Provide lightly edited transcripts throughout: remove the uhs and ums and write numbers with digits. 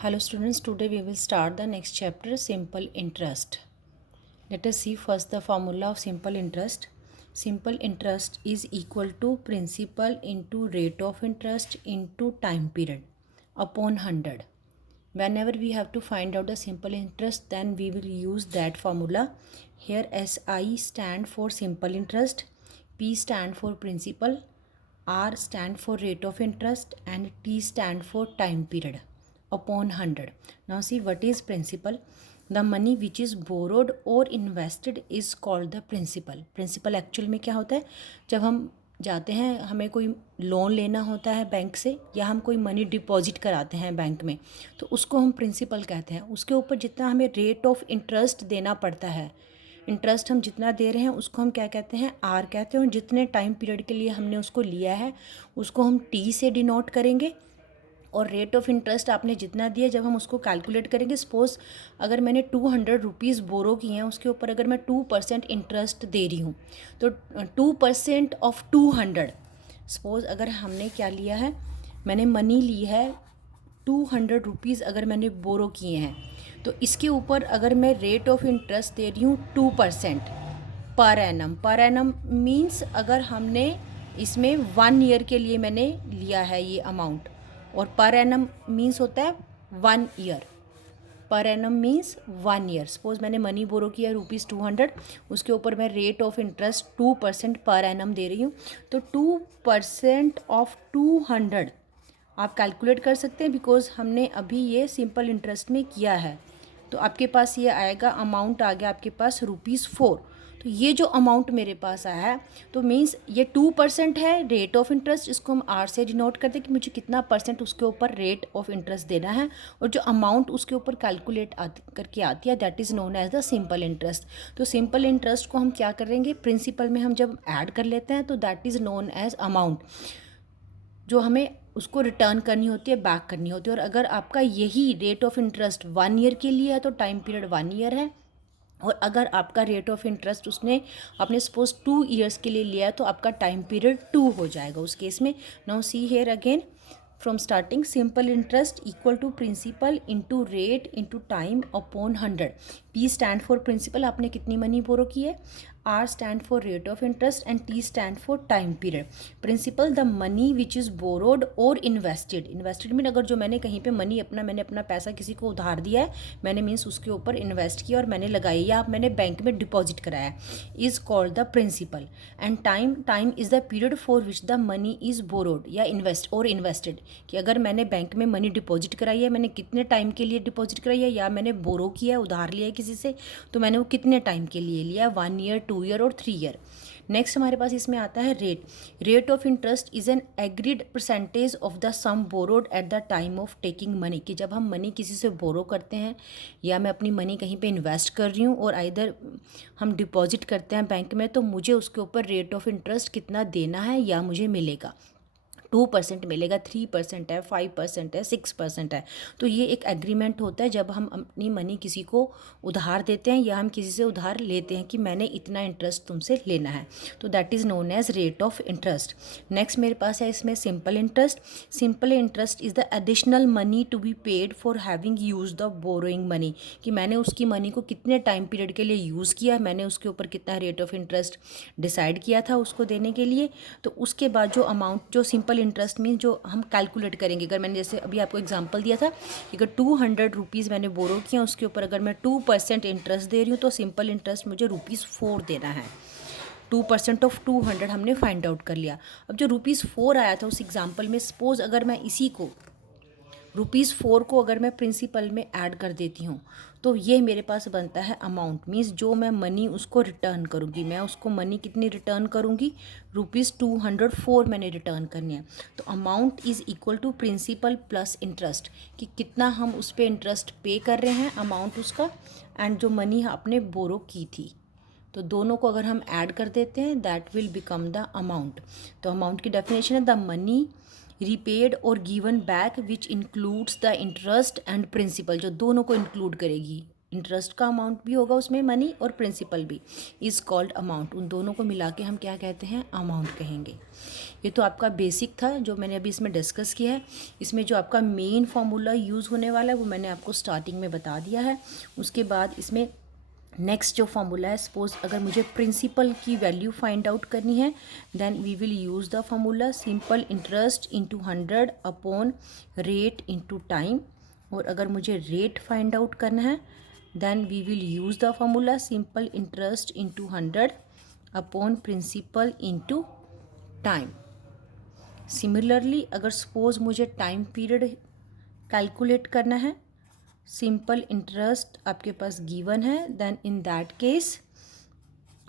Hello students, today we will start the next chapter, simple interest. Let us see first the formula of simple interest. Simple interest is equal to principal into rate of interest into time period upon 100. Whenever we have to find out the simple interest, then we will use that formula. Here SI stand for simple interest, P stand for principal, R stand for rate of interest and T stand for time period upon 100. Now see what is principal. The money which is borrowed or invested is called the principal. Principal actual में क्या होता है, जब हम जाते हैं हमें कोई लोन लेना होता है बैंक से या हम कोई मनी डिपॉजिट कराते हैं बैंक में, तो उसको हम प्रिंसिपल कहते हैं. उसके ऊपर जितना हमें रेट ऑफ इंटरेस्ट देना पड़ता है, इंटरेस्ट हम जितना दे रहे हैं उसको हम क्या कहते हैं, आर कहते हैं. और जितने टाइम पीरियड के लिए हमने उसको लिया है उसको हम टी से डिनोट करेंगे. और रेट ऑफ इंटरेस्ट आपने जितना दिया, जब हम उसको कैलकुलेट करेंगे, सपोज़ अगर मैंने 200 रुपीज़ बोरो किए हैं, उसके ऊपर अगर मैं 2% इंटरेस्ट दे रही हूँ, तो 2% ऑफ 200, सपोज़ अगर हमने क्या लिया है, मैंने मनी ली है 200 रुपीज़ अगर मैंने बोरो किए हैं, तो इसके ऊपर अगर मैं रेट ऑफ इंटरेस्ट दे रही हूँ 2% per annum. Per annum means अगर हमने इसमें 1 ईयर के लिए मैंने लिया है ये अमाउंट, और पर एनम मीन्स होता है 1 year. Per annum means 1 year. Suppose मैंने मनी बोरो किया ₹200, उसके ऊपर मैं rate of interest 2% per annum दे रही हूँ, तो 2% ऑफ 200 आप कैलकुलेट कर सकते हैं, बिकॉज हमने अभी ये सिंपल इंटरेस्ट में किया है. तो आपके पास ये आएगा, अमाउंट आ गया आपके पास ₹4. तो ये जो अमाउंट मेरे पास आया है, तो मीन्स ये 2% है रेट ऑफ इंटरेस्ट. इसको हम आर से डिनोट करते हैं कि मुझे कितना परसेंट उसके ऊपर रेट ऑफ इंटरेस्ट देना है, और जो अमाउंट उसके ऊपर कैलकुलेट करके आती है, that is known as the simple interest. तो सिंपल इंटरेस्ट को हम क्या करेंगे, प्रिंसिपल में हम जब ऐड कर लेते हैं तो that is known as amount, जो हमें उसको रिटर्न करनी होती है, बैक करनी होती है. और अगर आपका यही रेट ऑफ इंटरेस्ट 1 ईयर के लिए है तो टाइम पीरियड 1 ईयर है, और अगर आपका रेट ऑफ इंटरेस्ट उसने आपने सपोज 2 ईयर्स के लिए लिया है तो आपका टाइम पीरियड 2 हो जाएगा उस केस में. Now see here again from starting, simple interest equal to principal into rate into time upon 100. P stand for principal, आपने कितनी मनी बोरो की है, R stand for rate of interest and T stand for time period. Principal the money which is borrowed और invested. Invested mean अगर जो मैंने कहीं पे मनी मैंने अपना पैसा किसी को उधार दिया है, मैंने मीन्स उसके ऊपर इन्वेस्ट किया और मैंने लगाई, या मैंने बैंक में डिपॉजिट कराया, is called the principal. And time is the period for which the money is borrowed या इन्वेस्टेड, कि अगर मैंने बैंक में मनी डिपॉजिट कराई है, मैंने कितने टाइम के लिए डिपॉजिट कराई है, या मैंने बोरो किया है, उधार लिया है किसी से, तो मैंने वो कितने टाइम के लिए लिया, 1 ईयर, 2 ईयर और 3 ईयर. नेक्स्ट हमारे पास इसमें आता है rate. Rate of interest is an agreed percentage of the sum borrowed at the time of taking money. कि जब हम मनी किसी से बोरो करते हैं, या मैं अपनी मनी कहीं पे इन्वेस्ट कर रही हूँ, और आइदर हम डिपॉजिट करते हैं बैंक में, तो मुझे उसके ऊपर रेट ऑफ इंटरेस्ट कितना देना है या मुझे मिलेगा. 2% मिलेगा, 3% है, 5% है, 6% है. तो ये एक एग्रीमेंट होता है जब हम अपनी मनी किसी को उधार देते हैं या हम किसी से उधार लेते हैं कि मैंने इतना इंटरेस्ट तुमसे लेना है, तो that is known as rate of interest. Next मेरे पास है इसमें simple interest. Simple interest is the additional money to be paid for having use the borrowing money. कि मैंने उसकी मनी को कितने टाइम पीरियड के लिए यूज़ किया, मैंने उसके ऊपर कितना रेट ऑफ इंटरेस्ट डिसाइड किया था उसको देने के लिए, तो उसके बाद जो अमाउंट, जो सिंपल इंटरेस्ट मीन जो हम कैलकुलेट करेंगे. अगर मैंने जैसे अभी आपको एग्जांपल दिया था कि अगर 200 रुपीज़ मैंने बोरो किया, उसके ऊपर अगर मैं 2% इंटरेस्ट दे रही हूँ, तो सिंपल इंटरेस्ट मुझे ₹4 देना है. 2% ऑफ 200 हमने फाइंड आउट कर लिया. अब जो ₹4 आया था उस एग्जाम्पल में, सपोज अगर मैं इसी को ₹4 को अगर मैं प्रिंसिपल में ऐड कर देती हूँ, तो ये मेरे पास बनता है अमाउंट. मीन्स जो मैं मनी उसको रिटर्न करूँगी, मैं उसको मनी कितनी रिटर्न करूँगी, ₹204 मैंने रिटर्न करनी है. तो amount is equal to principal plus interest, कि कितना हम उस पर इंटरेस्ट पे कर रहे हैं, अमाउंट उसका, एंड जो मनी आपने बोरो की थी. तो दोनों को अगर हम ऐड कर देते हैं, that will become the amount. तो अमाउंट की डेफिनेशन है द मनी रिपेड और given back which includes the interest and principal, जो दोनों को इंक्लूड करेगी, इंटरेस्ट का अमाउंट भी होगा उसमें, मनी, और प्रिंसिपल भी, इज़ कॉल्ड अमाउंट। उन दोनों को मिला के हम क्या कहते हैं, अमाउंट कहेंगे। ये तो आपका बेसिक था जो मैंने अभी इसमें डिस्कस किया है। इसमें जो आपका मेन फार्मूला यूज़ होने वाला है वो मैंने आपको स्टार्टिंग में बता दिया है। उसके बाद इसमें नेक्स्ट जो फार्मूला है, सपोज अगर मुझे प्रिंसिपल की वैल्यू फाइंड आउट करनी है, then we will use the formula simple interest into 100 upon rate into time. और अगर मुझे रेट फाइंड आउट करना है, then we will use the formula simple interest into 100 upon principal into time. Similarly अगर suppose मुझे time period calculate करना है, simple interest आपके पास गिवन है, then in that case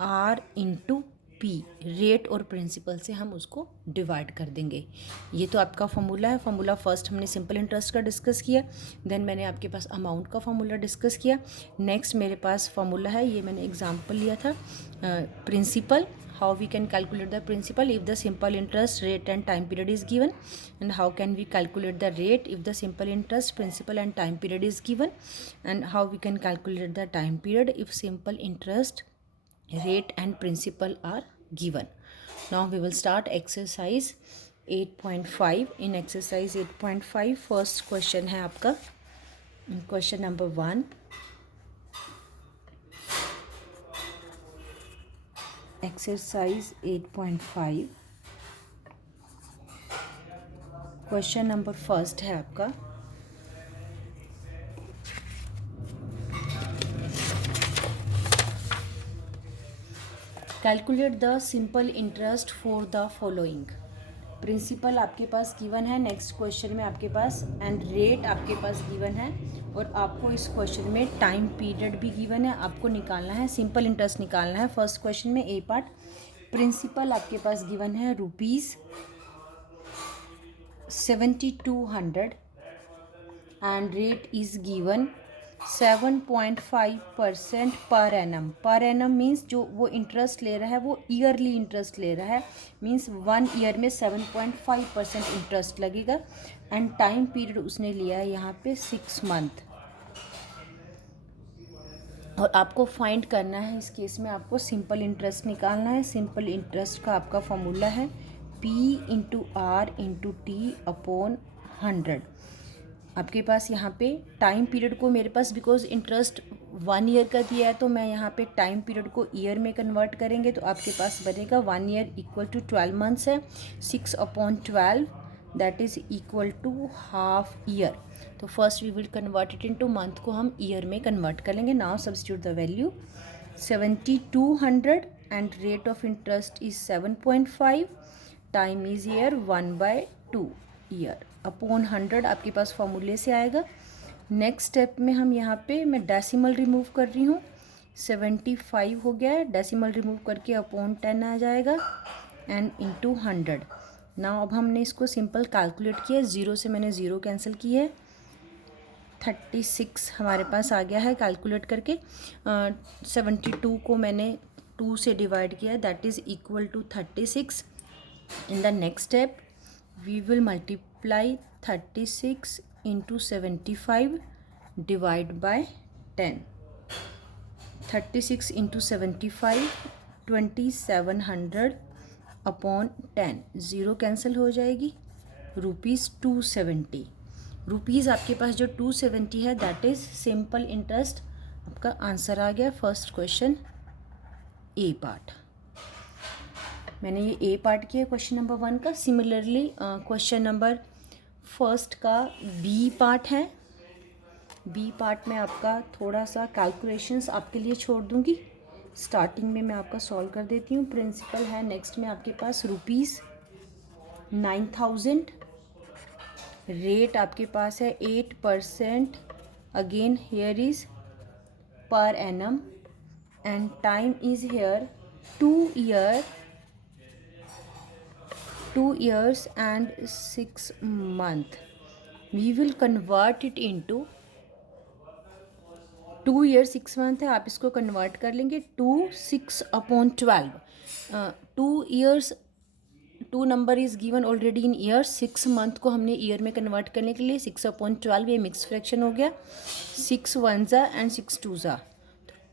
R into P, rate और प्रिंसिपल से हम उसको डिवाइड कर देंगे। ये तो आपका फार्मूला है। फार्मूला फर्स्ट हमने सिंपल इंटरेस्ट का डिस्कस किया, देन मैंने आपके पास अमाउंट का फार्मूला डिस्कस किया। नेक्स्ट मेरे पास फार्मूला है, ये मैंने एग्जांपल लिया था principal, how we can calculate the principal if the simple interest rate and time period is given, and how can we calculate the rate if the simple interest principal and time period is given, and how we can calculate the time period if simple interest rate and principal are given. Now we will start exercise 8.5. in exercise 8.5 first question है आपका question number 1. Exercise 8.5 question number first है आपका, calculate the simple interest for the following. Principal आपके पास given है next question में आपके पास, and rate आपके पास गिवन है, और आपको इस क्वेश्चन में टाइम पीरियड भी गिवन है। आपको निकालना है सिंपल इंटरेस्ट निकालना है फर्स्ट क्वेश्चन में ए पार्ट। प्रिंसिपल आपके पास गिवन है ₹7200 and rate is given 7.5% per annum. Per annum means जो वो इंटरेस्ट ले रहा है वो ईयरली इंटरेस्ट ले रहा है, मीन्स 1 ईयर में 7.5% इंटरेस्ट लगेगा। एंड टाइम पीरियड उसने लिया है यहाँ पे 6 मंथ। और आपको फाइंड करना है इस केस में, आपको सिंपल इंटरेस्ट निकालना है। सिंपल इंटरेस्ट का आपका फॉर्मूला है P into R into T upon 100। आपके पास यहाँ पे टाइम पीरियड को मेरे पास बिकॉज इंटरेस्ट 1 ईयर का दिया है, तो मैं यहाँ पे टाइम पीरियड को ईयर में कन्वर्ट करेंगे तो आपके पास बनेगा 1 ईयर इक्वल टू 12 मंथ्स है, 6/12 that is equal to half year. तो first we will convert it into month को हम ईयर में कन्वर्ट कर लेंगे। Now substitute the value 7200 and rate of interest is 7.5, time is year 1/2 year upon 100 आपके पास फॉर्मूले से आएगा। नेक्स्ट स्टेप में हम यहाँ पे मैं डेसिमल रिमूव कर रही हूँ, 75 हो गया है, डेसिमल रिमूव करके अपॉन 10 आ जाएगा एंड इंटू 100। नाउ अब हमने इसको सिंपल कैलकुलेट किया, ज़ीरो से मैंने ज़ीरो कैंसिल किया है, 36 हमारे पास आ गया है कैलकुलेट करके। 72 को मैंने 2 से डिवाइड किया है, that is equal to 36। In the next step we will multiply 36 into 75 divide by 10. 36 into 75 2700 upon 10, zero cancel हो जाएगी, ₹270। रुपीज़ आपके पास जो 270 है दैट इज़ सिंपल इंटरेस्ट। आपका आंसर आ गया फर्स्ट क्वेश्चन ए पार्ट। मैंने ये ए पार्ट किया क्वेश्चन नंबर 1 का। सिमिलरली क्वेश्चन नंबर फर्स्ट का बी पार्ट है। बी पार्ट में आपका थोड़ा सा कैलकुलेशंस आपके लिए छोड़ दूंगी, स्टार्टिंग में मैं आपका सॉल्व कर देती हूँ। प्रिंसिपल है नेक्स्ट में आपके पास ₹9000, रेट आपके पास है 8%, again here is per annum, and time is here 2 years and 6 month. We will convert it into 2 years 6 month है, आप इसको कन्वर्ट कर लेंगे 2 6/12। 2 years two number is given already in year, 6 month को हमने ईयर में कन्वर्ट करने के लिए 6/12 ये मिक्स फ्रैक्शन हो गया, 6 वन ज़ा एंड 6 टू ज़ा,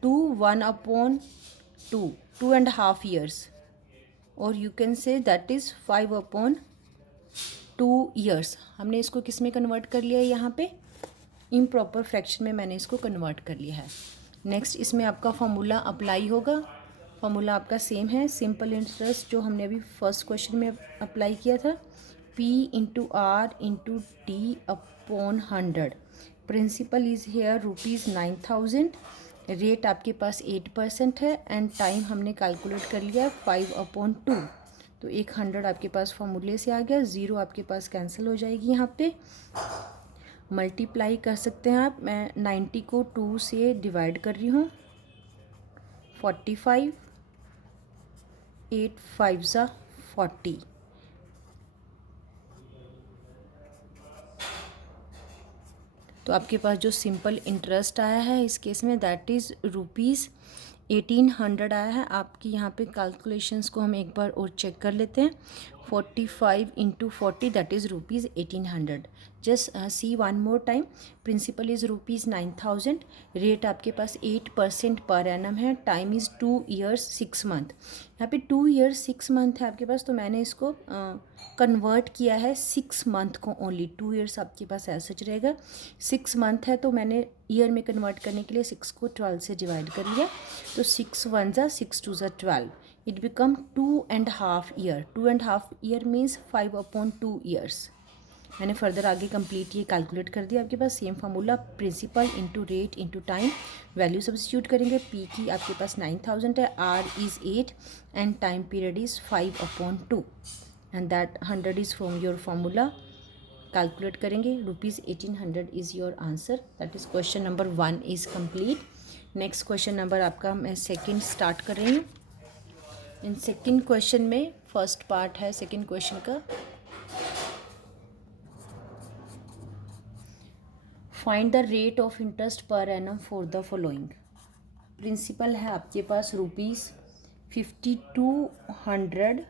2 1/2, 2.5 ईयर्स, और you can say that is 5/2 years. हमने इसको किस में कन्वर्ट कर लिया है, यहाँ पे इम्प्रॉपर फ्रैक्शन में मैंने इसको कन्वर्ट कर लिया है। नेक्स्ट इसमें आपका फॉर्मूला अप्लाई होगा। फॉर्मूला आपका सेम है, सिंपल इंटरेस्ट जो हमने अभी फर्स्ट क्वेश्चन में अप्लाई किया था, P into R into T upon 100। Principal is here ₹9,000। Rate आपके पास 8% है एंड टाइम हमने कैलकुलेट कर लिया 5/2। तो 100 आपके पास फॉर्मूले से आ गया, 0 आपके पास कैंसिल हो जाएगी। यहाँ पे मल्टीप्लाई कर सकते हैं आप। मैं 90 को 2 से डिवाइड कर रही हूँ, 45, 8 5 ज़ा 40। तो आपके पास जो सिंपल इंटरेस्ट आया है इस केस में दैट इज़ ₹1800 आया है। आपकी यहाँ पे कैलकुलेशंस को हम एक बार और चेक कर लेते हैं। 45 into 40 that is ₹1800। Just see one more time, principal is ₹9,000। Rate आपके पास 8% पर एनम है। Time is 2 years 6 month. यहाँ पे 2 ईयर्स 6 मंथ है आपके पास, तो मैंने इसको कन्वर्ट किया है 6 मंथ को ओनली। 2 ईयर्स आपके पास ऐसा सच रहेगा, 6 मंथ है तो मैंने ईयर में कन्वर्ट करने के लिए 6 को 12 से डिवाइड कर लिया। तो 6 वन ज़ा 6 टू ज़ा 12, it become 2.5 year. 2.5 year means 5/2 years. मैंने फर्दर आगे कंप्लीट ये कैलकुलेट कर दिया। आपके पास same formula, principal into rate into time, value substitute करेंगे। पी की आपके पास 9,000 है, R is 8 and time period is 5/2 and that 100 is from your formula. Calculate करेंगे, ₹1800 is your answer. That is question number 1 is complete. Next question number आपका मैं second start कर रही हूँ। इन सेकंड क्वेश्चन में फर्स्ट पार्ट है second question का, find the rate of interest per annum for the following. Principal है आपके पास ₹5200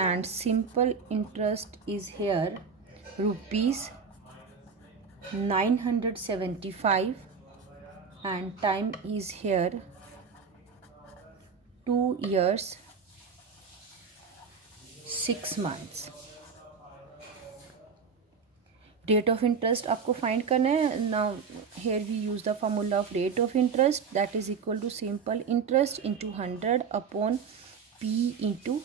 and simple interest is here ₹975 and time is here 2 years 6 months। Rate of interest आपको find करना है। Now here we use the formula of rate of interest that is equal to simple interest into 100 upon P into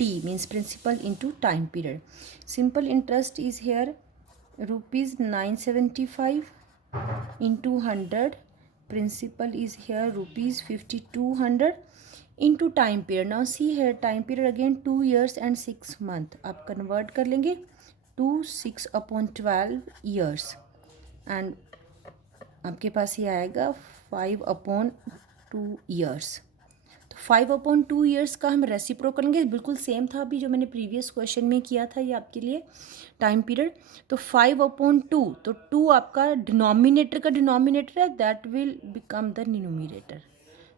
T means principal into time period. Simple interest is here ₹975 into 100, principal is here ₹5200 into time period. Now see here time period again 2 years and 6 month. आप convert कर लेंगे to 6/12 years and आपके पास ये आएगा 5/2 years. तो 5/2 years का हम रेसिप्रो करेंगे, बिल्कुल सेम था अभी जो मैंने प्रीवियस क्वेश्चन में किया था ये आपके लिए टाइम पीरियड। तो 5/2, तो 2 आपका डिनोमिनेटर का डिनोमिनेटर है, that will become the numerator.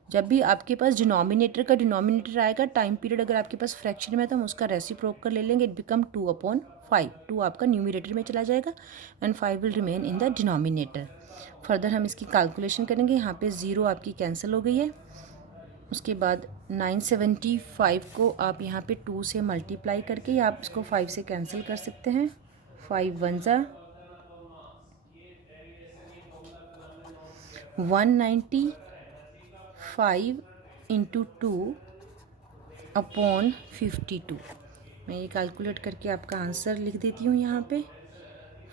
जब भी आपके पास डिनोमिनेटर का डिनोमिनेटर आएगा, टाइम पीरियड अगर आपके पास फ्रैक्शन में है तो हम उसका रेसिप्रोक कर ले लेंगे, इट बिकम 2/5। 2 आपका न्यूमरेटर में चला जाएगा and 5 will remain in the denominator. Further हम इसकी कैलकुलेशन करेंगे। यहाँ पे 0 आपकी कैंसिल हो गई है। उसके बाद 975 को आप यहाँ पे 2 से मल्टीप्लाई करके या आप इसको 5 से कैंसिल कर सकते हैं। 5 वन ज़ा 195 इंटू 2 अपॉन 52। मैं ये कैलकुलेट करके आपका आंसर लिख देती हूँ यहाँ पे।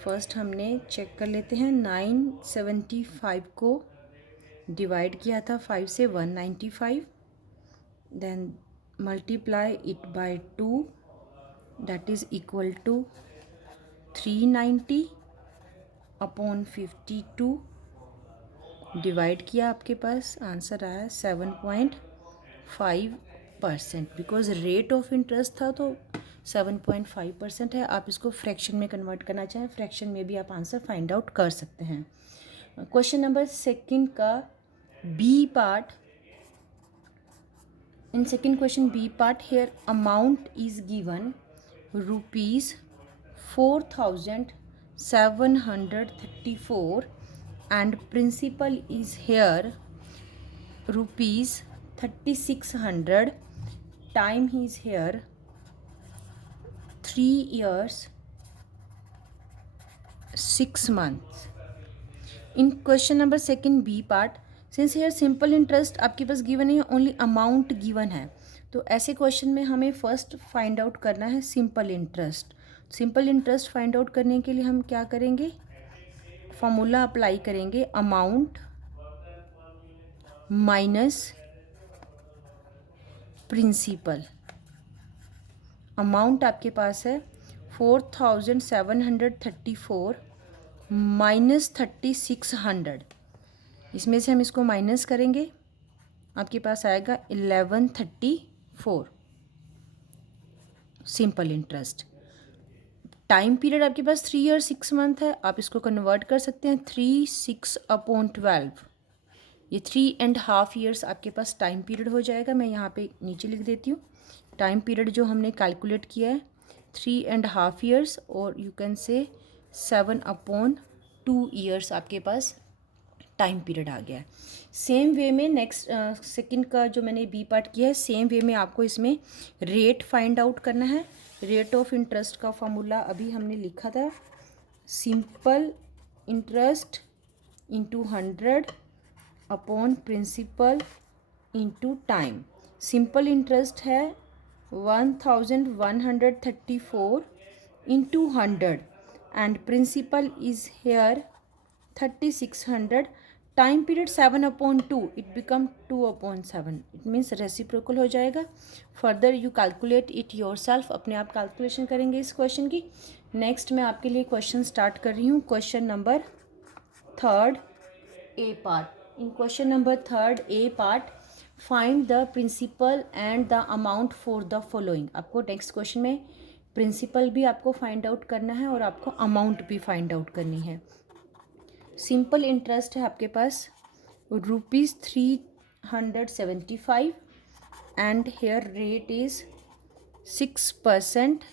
फर्स्ट हमने चेक कर लेते हैं, 975 को डिवाइड किया था 5 से 195, then multiply it by 2 that is equal to 390 upon 52 divide किया, आपके पास आंसर आया 7.5%। बिकॉज रेट ऑफ इंटरेस्ट था तो 7.5% है। आप इसको फ्रैक्शन में कन्वर्ट करना चाहें, फ्रैक्शन में भी आप आंसर फाइंड आउट कर सकते हैं। क्वेश्चन नंबर सेकंड का B part, In second question B part, here amount is given rupees 4,734 and principal is here rupees 3,600. Time is here 3 years 6 months. In question number second B part, since here simple interest आपके पास given है, only amount given है, तो ऐसे question में हमें first find out करना है simple interest. Simple interest find out करने के लिए हम क्या करेंगे, फॉर्मूला अप्लाई करेंगे, अमाउंट माइनस प्रिंसिपल. अमाउंट आपके पास है 4,734 माइनस 3,600. इसमें से हम इसको माइनस करेंगे, आपके पास आएगा 1134 सिंपल इंटरेस्ट. टाइम पीरियड आपके पास 3 ईयर 6 मंथ है, आप इसको कन्वर्ट कर सकते हैं 3/6/12. ये 3.5 ईयर्स आपके पास टाइम पीरियड हो जाएगा. मैं यहाँ पे नीचे लिख देती हूँ. टाइम पीरियड जो हमने कैलकुलेट किया है 3.5 ईयर्स, और यू कैन से 7/2 ईयर्स आपके पास टाइम पीरियड आ गया है. सेम वे में नेक्स्ट सेकंड का जो मैंने बी पार्ट किया है, सेम वे में आपको इसमें रेट फाइंड आउट करना है. रेट ऑफ इंटरेस्ट का फॉर्मूला अभी हमने लिखा था, simple interest into 100 upon principal into time. Simple interest है 1,134 into 100 and principal is here 3,600. Time period 7/2, it become 2/7. It means reciprocal हो जाएगा. Further you calculate it yourself, अपने आप कैलकुलेशन करेंगे इस क्वेश्चन की. नेक्स्ट मैं आपके लिए क्वेश्चन स्टार्ट कर रही हूँ. Question number 3 A part. In question number 3 A part, find the principal and the amount for the following. आपको नेक्स्ट क्वेश्चन में प्रिंसिपल भी आपको फाइंड आउट करना है और आपको अमाउंट भी फाइंड आउट करनी है. सिंपल इंटरेस्ट है आपके पास ₹375 and here rate is 6%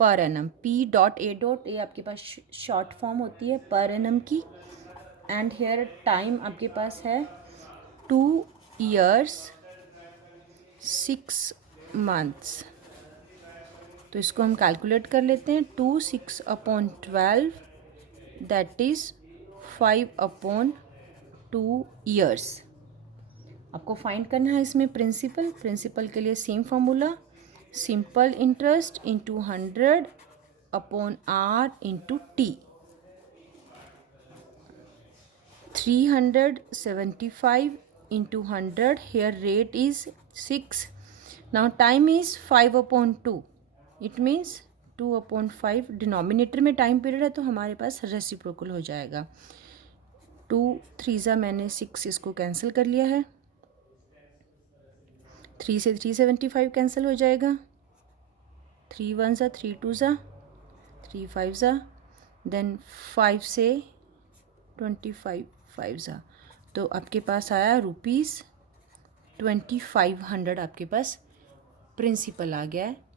per annum. P.A. ये आपके पास शॉर्ट फॉर्म होती है पर एनम की. एंड हेयर टाइम आपके पास है 2 ईयर्स 6 मंथ्स. तो इसको हम कैलकुलेट कर लेते हैं. 2/6/12 दैट इज़ 5/2 ईयर्स. आपको फाइंड करना है इसमें प्रिंसिपल. प्रिंसिपल के लिए same formula, simple interest into 100 upon R into T. 375 into 100, here rate is 6. Now time is 5/2. It means 2/5. Denominator में टाइम पीरियड है तो हमारे पास रेसिप्रोकल हो जाएगा. 2 3 मैंने 6 इसको कैंसिल कर लिया है. 3 से 375 कैंसिल हो जाएगा. 3 1 3 2 3 5 देन 5 से 25 5 तो आपके पास आया ₹2500. आपके पास प्रिंसिपल आ गया है.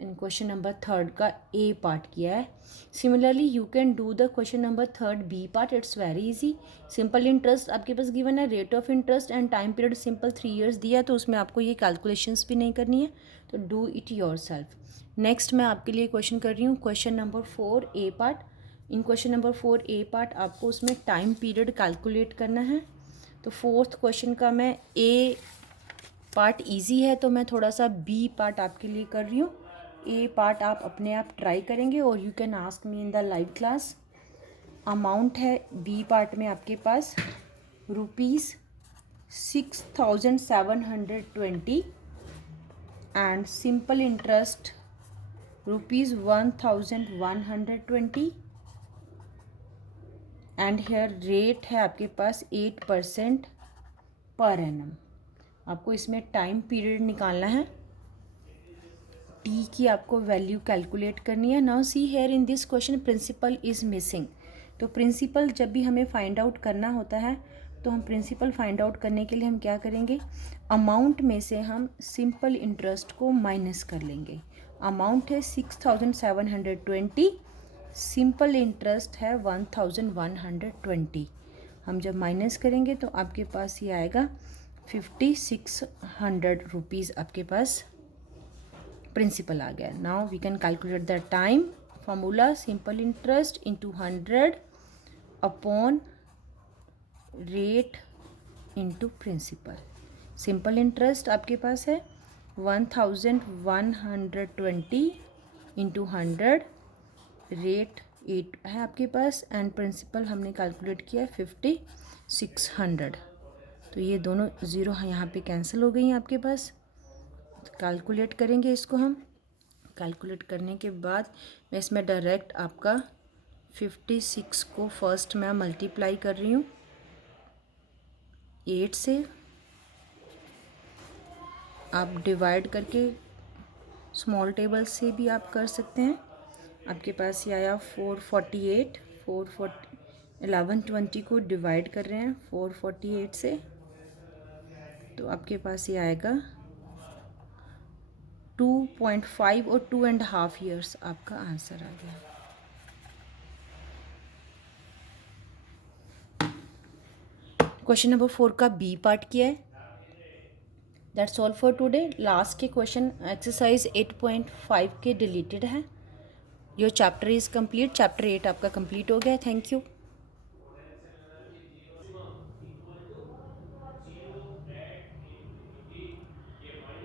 इन क्वेश्चन नंबर 3 का ए पार्ट किया है. Similarly you can do the question number 3 B part. It's very easy. Simple interest आपके पास गिवन है, rate of interest and time period simple 3 years दिया, तो उसमें आपको ये कैलकुलेशंस भी नहीं करनी है, तो do it your self. Next मैं आपके लिए क्वेश्चन कर रही हूँ question number 4 A part. In question number 4 A part आपको उसमें टाइम पीरियड कैलकुलेट करना है. तो फोर्थ क्वेश्चन का मैं ए पार्ट ईजी है तो मैं थोड़ा सा बी पार्ट आपके लिए कर रही हूँ. ए पार्ट आप अपने आप ट्राई करेंगे और you can ask me in the live class. Amount है बी पार्ट में आपके पास ₹6,720 and simple interest ₹1,120 and here rate है आपके पास 8% पर एनम. आपको इसमें टाइम पीरियड निकालना है, टी की आपको वैल्यू कैलकुलेट करनी है. Now see here in this question principal is missing. तो प्रिंसिपल जब भी हमें फाइंड आउट करना होता है तो हम प्रिंसिपल फाइंड आउट करने के लिए हम क्या करेंगे, अमाउंट में से हम सिंपल इंटरेस्ट को माइनस कर लेंगे। अमाउंट है 6720, सिंपल इंटरेस्ट है 1120। हम जब माइनस करेंगे तो आपके पास ये आएगा 5600 रुपीज़ आपके पास प्रिंसिपल आ गया। Now we can calculate the time. Formula simple interest into 100 upon rate into principal. Simple interest आपके पास है 1120 इंटू 100, रेट 8 है आपके पास, एंड प्रिंसिपल हमने कैलकुलेट किया 5600। तो ये दोनों ज़ीरो यहाँ पे कैंसिल हो गई हैं आपके पास। तो कैलकुलेट करेंगे इसको हम। कैलकुलेट करने के बाद मैं इसमें डायरेक्ट आपका 56 को फर्स्ट मैं मल्टीप्लाई कर रही हूँ 8 से, आप डिवाइड करके स्मॉल टेबल से भी आप कर सकते हैं। आपके पास ये आया 448, 1120 को डिवाइड कर रहे हैं 448 से, तो आपके पास ये आएगा 2.5 और 2.5 ईयर्स आपका आंसर आ गया। क्वेश्चन नंबर 4 का बी पार्ट किया है। That's all for today. Last के क्वेश्चन एक्सरसाइज 8.5 के डिलीटेड है। Your chapter is complete. Chapter 8 आपका कंप्लीट हो गया है। Thank you.